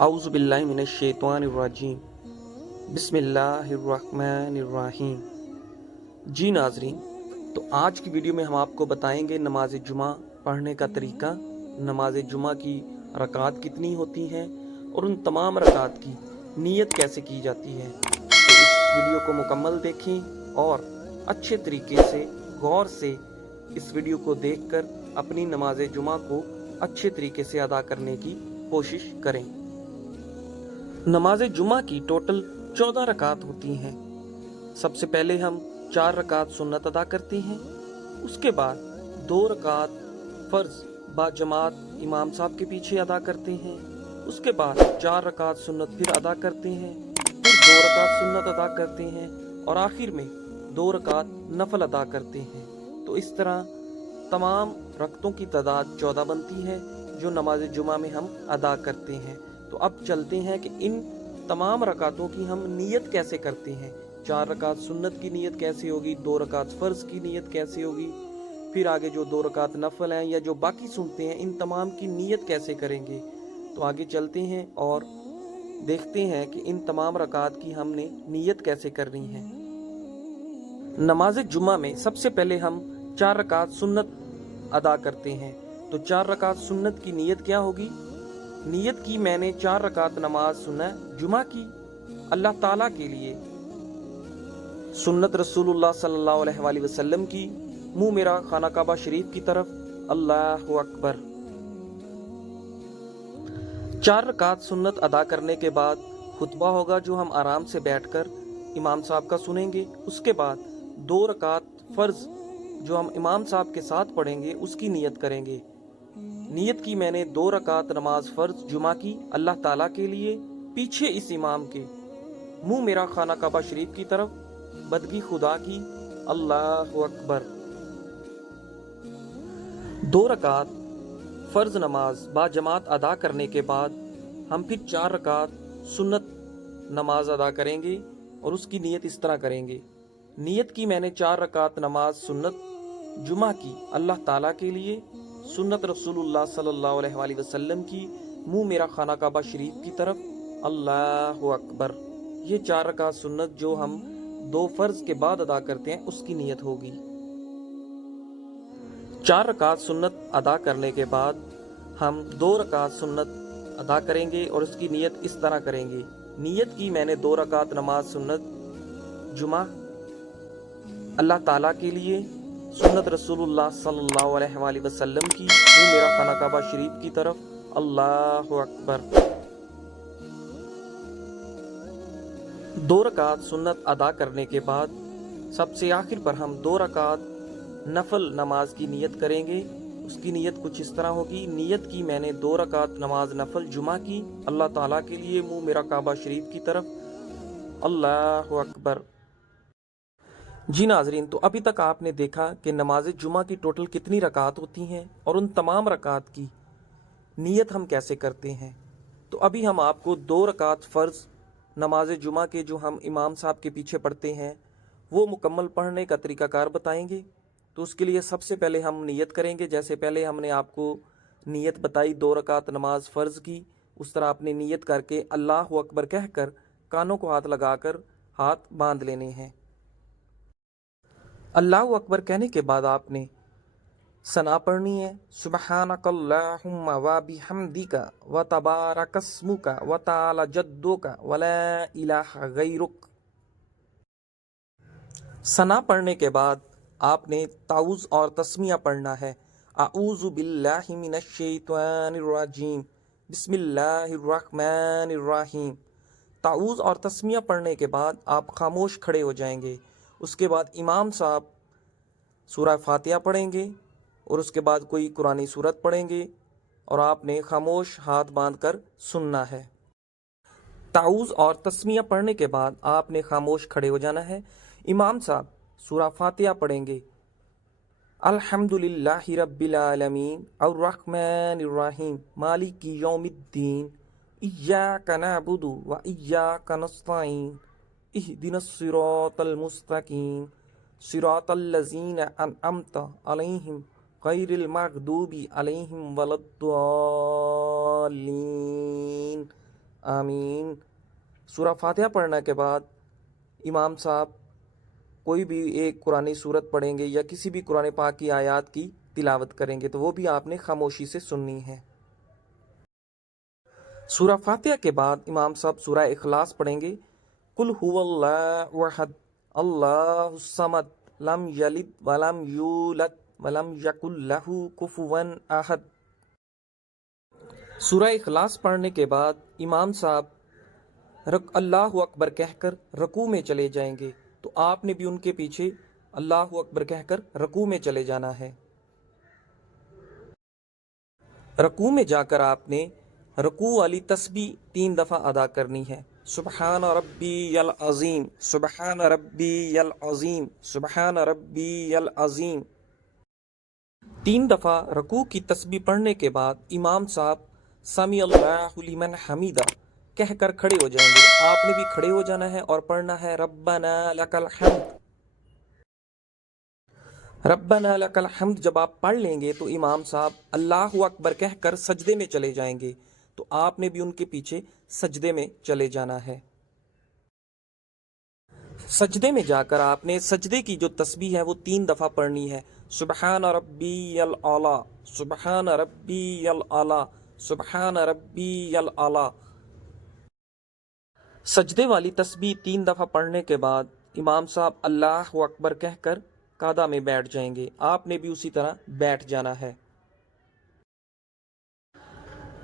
औज़ु बिल्लाहि मिनश शैतानिर रजीम बिस्मिल्लाहिर्रहमानिर्रहीम। जी नाज़रीन, तो आज की वीडियो में हम आपको बताएंगे नमाज जुमा पढ़ने का तरीका, नमाज जुमा की रकात कितनी होती हैं और उन तमाम रकात की नीयत कैसे की जाती है। तो इस वीडियो को मुकम्मल देखें और अच्छे तरीके से गौर से इस वीडियो को देखकर अपनी नमाज जुमा को अच्छे तरीके से अदा करने की कोशिश करें। नमाज जुमा की टोटल 14 रकात होती हैं। सबसे पहले हम 4 रकात सुन्नत अदा करते हैं, उसके बाद 2 रकात फ़र्ज बाजमात इमाम साहब के पीछे अदा करते हैं, उसके बाद 4 रकात सुन्नत फिर अदा करते हैं, फिर 2 रकात सुन्नत अदा करते हैं और आखिर में 2 रकात नफल अदा करते हैं। तो इस तरह तमाम रकतों की तादाद 14 बनती है जो नमाज जुमा में हम अदा करते हैं। तो अब चलते हैं कि इन तमाम रकातों की हम नियत कैसे करते हैं। 4 रकात सुन्नत की नियत कैसे होगी, 2 रकात फ़र्ज की नियत कैसे होगी, फिर आगे जो 2 रकात नफल हैं या जो बाकी सुनते हैं, इन तमाम की नियत कैसे करेंगे। तो आगे चलते हैं और देखते हैं कि इन तमाम रकात की हमने नियत कैसे करनी है। नमाज जुमा में सबसे पहले हम 4 रकात सुन्नत अदा करते हैं। तो 4 रकात सुन्नत की नियत क्या होगी। नियत की मैंने 4 रकात नमाज सुन्नत जुमा की अल्लाह ताला के लिए, सुन्नत रसूलुल्लाह सल्लल्लाहु अलैहि वसल्लम की, मुंह मेरा खाना काबा शरीफ की तरफ, अल्लाहु अकबर। 4 रकात सुन्नत अदा करने के बाद खुतबा होगा जो हम आराम से बैठकर इमाम साहब का सुनेंगे। उसके बाद 2 रकात फ़र्ज जो हम इमाम साहब के साथ पढ़ेंगे उसकी नियत करेंगे। नियत की मैंने 2 रकात नमाज फ़र्ज जुमा की अल्लाह ताला के लिए, पीछे इस इमाम के, मुंह मेरा खाना काबा शरीफ की तरफ, बदगी खुदा की, अल्लाहु अकबर। 2 रकात फ़र्ज नमाज बाजमात अदा करने के बाद हम फिर 4 रकात सुन्नत नमाज अदा करेंगे और उसकी नियत इस तरह करेंगे। नियत की मैंने 4 रकात नमाज सुन्नत जुमा की अल्लाह ताला के लिए, सुन्नत रसूलुल्लाह सल्लल्लाहु अलैहि वसल्लम की, मुंह मेरा खाना काबा शरीफ की तरफ, अल्लाहु अकबर। ये 4 रकात सुन्नत जो हम 2 फ़र्ज के बाद अदा करते हैं उसकी नियत होगी। 4 रकात सुन्नत अदा करने के बाद हम 2 रकात सुन्नत अदा करेंगे और उसकी नियत इस तरह करेंगे। नियत की मैंने 2 रकात नमाज सुन्नत जुमा अल्लाह ताला के लिए, सुन्नत रसूलुल्लाह सल्लल्लाहु अलैहि वसल्लम की, मुंह मेरा खाना काबा शरीफ की तरफ, अल्लाहु अकबर। 2 रकात सुन्नत अदा करने के बाद सबसे आखिर पर हम 2 रकात नफल नमाज की नियत करेंगे। उसकी नियत कुछ इस तरह होगी। नियत की मैंने 2 रकात नमाज नफल जुमा की अल्लाह ताला के लिए, मुंह मेरा काबा शरीफ की तरफ, अल्लाहु अकबर। जी नाजरीन, तो अभी तक आपने देखा कि नमाज जुमा की टोटल कितनी रकात होती हैं और उन तमाम रकात की नियत हम कैसे करते हैं। तो अभी हम आपको 2 रकात फ़र्ज नमाज जुमा के जो हम इमाम साहब के पीछे पढ़ते हैं वो मुकम्मल पढ़ने का तरीक़ाकार बताएंगे। तो उसके लिए सबसे पहले हम नियत करेंगे। जैसे पहले हमने आपको नियत बताई 2 रकात नमाज फ़र्ज की, उस तरह आपने नियत करके अल्लाहु अकबर कहकर कानों को हाथ लगाकर हाथ बांध लेने हैं। अल्लाहु अकबर कहने के बाद आपने सना पढ़नी है, सुब्हानकल्लाहुम्मा व बिहम्दिका व तबारकस्मुका व तआला जद्दुका व ला इलाहा गैरुक। सना पढ़ने के बाद आपने ताऊज़ और तस्मिया पढ़ना है। आऊज़ु बिल्लाहि मिनश शैतानिर रजीम बिस्मिल्लाहिर्रहमानिर्रहीम। ताऊज़ और तस्मिया पढ़ने के बाद आप खामोश खड़े हो जाएंगे। उसके बाद इमाम साहब सूरह फातिहा पढ़ेंगे और उसके बाद कोई कुरानी सूरत पढ़ेंगे और आपने खामोश हाथ बांधकर सुनना है। ताऊज़ और तस्मिया पढ़ने के बाद आपने खामोश खड़े हो जाना है। इमाम साहब सूरह फातिहा पढ़ेंगे, अल्हम्दुलिल्लाहि रब्बिल आलमीन अर्रहमानिर रहीम मालिकी यौमिद्दीन इय्याका नअबुदु व इय्याका नस्तईन इहदिनस सिरातल मुस्तकीम सिरातल लज़ीना अनअमता अलैहिम गैरिल मग़दूबि अलैहिम वलद्दाल्लीन। आमीन। सूरा फातिहा पढ़ने के बाद इमाम साहब कोई भी एक कुरानी सूरत पढ़ेंगे या किसी भी कुरान पाक की आयत की तिलावत करेंगे, तो वो भी आपने खामोशी से सुननी है। सूरा फातिहा के बाद इमाम साहब सूरा इखलास पढ़ेंगे। कुल हुवल्लाहु अहद अल्लाहुस समद लम यलिद वलम यूलद वलम यकुल लहू कुफुवन अहद। सूरा इखलास पढ़ने के बाद इमाम साहब अल्लाहु अकबर कहकर रकू में चले जाएंगे, तो आपने भी उनके पीछे अल्लाहु अकबर कहकर रकू में चले जाना है। रकू में जाकर आपने रकू वाली तस्बीह 3 दफ़ा अदा करनी है। सुबहान रब्बियल अज़ीम, सुबहान रब्बियल अज़ीम, सुबहान रब्बियल अज़ीम। 3 दफ़ा रकू की तस्बीह पढ़ने के बाद इमाम साहब समी अल्लाहु लिमन हमीदा कहकर खड़े हो जाएंगे। आपने भी खड़े हो जाना है और पढ़ना है रब्बना लकल हम्द। रब्बना लकल हम्द जब आप पढ़ लेंगे तो इमाम साहब अल्लाहु अकबर कहकर सजदे में चले जाएंगे, तो आपने भी उनके पीछे सजदे में चले जाना है। सजदे में जाकर आपने सजदे की जो तस्बीह है वो 3 दफ़ा पढ़नी है। सुबहान रब्बियल आला, सुबहान रब्बियल आला, सुबहान रब्बियल आला। सजदे वाली तस्बीह 3 दफ़ा पढ़ने के बाद इमाम साहब अल्लाहु अकबर कहकर कादा में बैठ जाएंगे। आपने भी उसी तरह बैठ जाना है।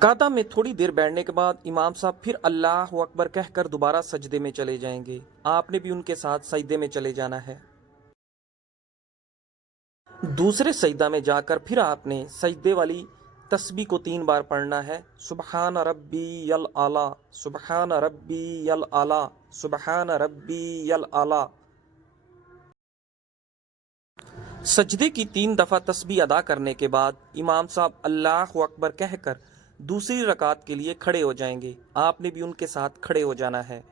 कादा में थोड़ी देर बैठने के बाद इमाम साहब फिर अल्लाहु अकबर कहकर दोबारा सजदे में चले जाएंगे। आपने भी उनके साथ सजदे में चले जाना है। दूसरे सजदा में जाकर फिर आपने सजदे वाली तस्बीह को 3 बार पढ़ना है। सुबहान रब्बियल आला, सुबहान रब्बियल आला, सुबहान रब्बियल आला। सजदे की 3 दफ़ा तस्बीह अदा करने के बाद इमाम साहब अल्लाहु अकबर कहकर दूसरी रकात के लिए खड़े हो जाएंगे। आपने भी उनके साथ खड़े हो जाना है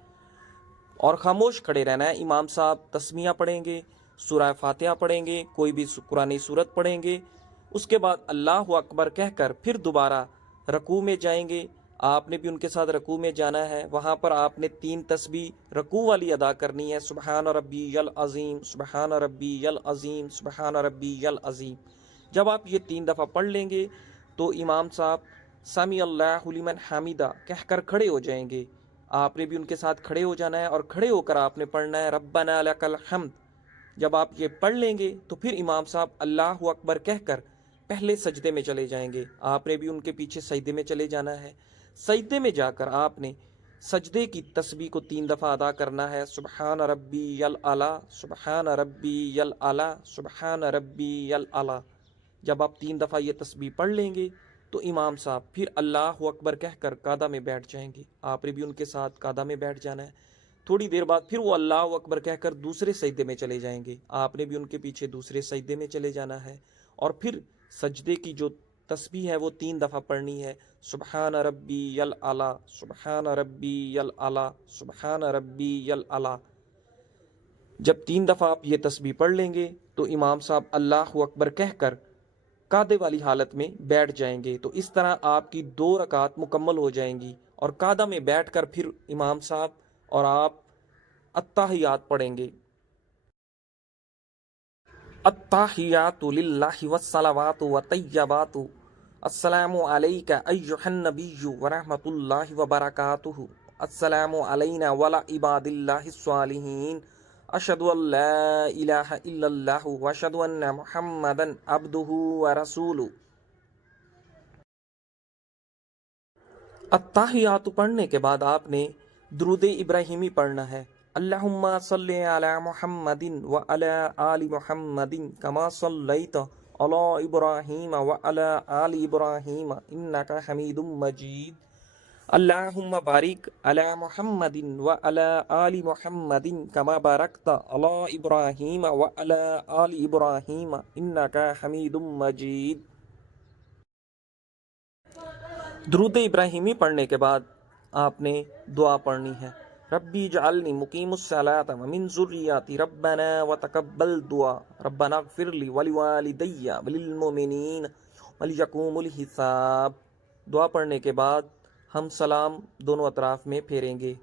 और खामोश खड़े रहना है। इमाम साहब तस्मीयाँ पढ़ेंगे, सूरा फातिहा पढ़ेंगे, कोई भी कुरानी सूरत पढ़ेंगे। उसके बाद अल्लाहु अकबर कहकर फिर दोबारा रकू में जाएंगे। आपने भी उनके साथ रकू में जाना है। वहाँ पर आपने 3 तस्बीह रकू वाली अदा करनी है। सुबहान रब्बियल अज़ीम, सुबहान रब्बियल अज़ीम, सुबहान रब्बियल अज़ीम। जब आप ये 3 दफ़ा पढ़ लेंगे तो इमाम साहब समी अल्लाहु लिमन हमीदा कहकर खड़े हो जाएंगे। आपने भी उनके साथ खड़े हो जाना है और खड़े होकर आपने पढ़ना है रब्बना लकल हम्द। जब आप ये पढ़ लेंगे तो फिर इमाम साहब अल्लाहु अकबर कहकर पहले सजदे में चले जाएंगे। आपने भी उनके पीछे सजदे में चले जाना है। सजदे में जाकर आपने सजदे की तस्बीह को 3 दफ़ा अदा करना है। सुबहान रब्बियल आला, सुबहान रब्बियल आला, सुबहान रब्बियल आला। जब आप 3 दफ़ा ये तस्बीह पढ़ लेंगे तो इमाम साहब फिर अल्लाहु अकबर कहकर कादा में बैठ जाएंगे। आपने भी उनके साथ कादा में बैठ जाना है। थोड़ी देर बाद फिर वो अल्लाहु अकबर कहकर दूसरे सजदे में चले जाएंगे। आपने भी उनके पीछे दूसरे सजदे में चले जाना है और फिर सजदे की जो तस्बीह है वो 3 दफ़ा पढ़नी है। सुबहान रब्बियल आला, सुबहान रब्बियल आला, सुबहान रब्बियल आला। जब 3 दफ़ा आप ये तस्बीह पढ़ लेंगे तो इमाम साहब अल्लाहु अकबर कहकर कादे वाली हालत में बैठ जाएंगे। तो इस तरह आपकी 2 रकात मुकम्मल हो जाएंगी और कादा में बैठकर फिर इमाम साहब और आप अत्ताहियात पढ़ेंगे। अत्ताहियातु लिल्लाहि वस्सलावातु वतय्यबातु अस्सलामु अलैका अय्युहन नबिय्यु व रहमतुल्लाहि व बरकातुहु अस्सलामु अलैना वला इबादिल्लाहिस सालिहीन अशहदु अल्ला इलाहा इल्लल्लाहु व अशहदु अन्ना मुहम्मदन अब्दुहु व रसूलुहु। अत्ताहियातु पढ़ने के बाद आपने दुरूद इब्राहिमी पढ़ना है। अल्लाहुम्मा सल्ली अला मुहम्मदिन व अला आलि मुहम्मदिन कमा सल्लैत अला इब्राहीम व अला आलि इब्राहीम इन्नका हमीदुम मजीद। अल्लाहुम्मा बारिक अला मुहम्मदिन व अला आलि मुहम्मदिन कमा बारकत अला इब्राहीम व अला आलि इब्राहीम इन्नका हमीदुम मजीद। दुरूद इब्राहिमी पढ़ने के बाद आपने दुआ पढ़नी है। रब्बी जअलनी मुकीमुस्सलात व मिन ज़ुर्रियती रब्बना व तक़ब्बल दुआ रब्बना इग़फ़िरली व लिवालिदैया व लिलमुमिनीन व लियक़ूमुल हिसाब। दुआ पढ़ने के बाद हम सलाम दोनों अतराफ में फेरेंगे।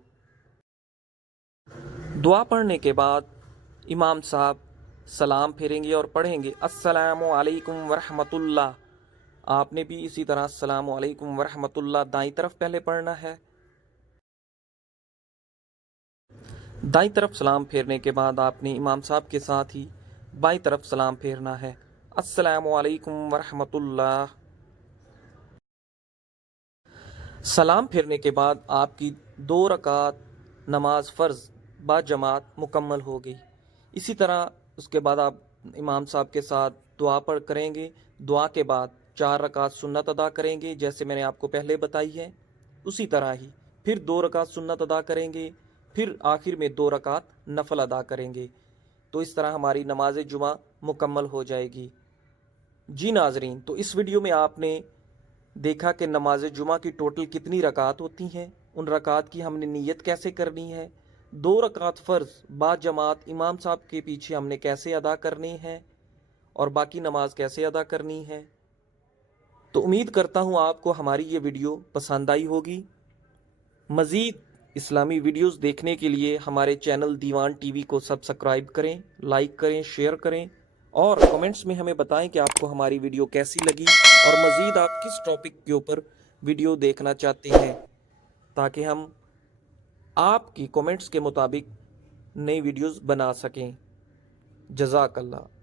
दुआ पढ़ने के बाद इमाम साहब सलाम फेरेंगे और पढ़ेंगे अस्सलामु अलैकुम वरहमतुल्लाह। आपने भी इसी तरह अस्सलामु अलैकुम वरहमतुल्लाह दाईं तरफ पहले पढ़ना है। दाईं तरफ सलाम फेरने के बाद आपने इमाम साहब के साथ ही बाईं तरफ सलाम फेरना है अस्सलामु अलैकुम वरहमतुल्लाह। सलाम फेरने के बाद आपकी 2 रकात नमाज फ़र्ज़ बा जमात मुकम्मल हो गई। इसी तरह उसके बाद आप इमाम साहब के साथ दुआ पढ़ करेंगे। दुआ के बाद 4 रकात सुन्नत अदा करेंगे जैसे मैंने आपको पहले बताई है। उसी तरह ही फिर 2 रकात सुन्नत अदा करेंगे, फिर आखिर में 2 रकात नफल अदा करेंगे। तो इस तरह हमारी नमाज जुमा मुकम्मल हो जाएगी। जी नाजरीन, तो इस वीडियो में आपने देखा कि नमाज जुमा की टोटल कितनी रकात होती हैं, उन रकात की हमने नीयत कैसे करनी है, 2 रकात फ़र्ज़ बा जमात इमाम साहब के पीछे हमने कैसे अदा करनी है और बाकी नमाज कैसे अदा करनी है। तो उम्मीद करता हूँ आपको हमारी ये वीडियो पसंद आई होगी। मज़ीद इस्लामी वीडियोस देखने के लिए हमारे चैनल दीवान टीवी को सब्सक्राइब करें, लाइक करें, शेयर करें और कमेंट्स में हमें बताएं कि आपको हमारी वीडियो कैसी लगी और मज़ीद आप किस टॉपिक के ऊपर वीडियो देखना चाहते हैं, ताकि हम आपकी कमेंट्स के मुताबिक नई वीडियोस बना सकें। जज़ाकल्लाह।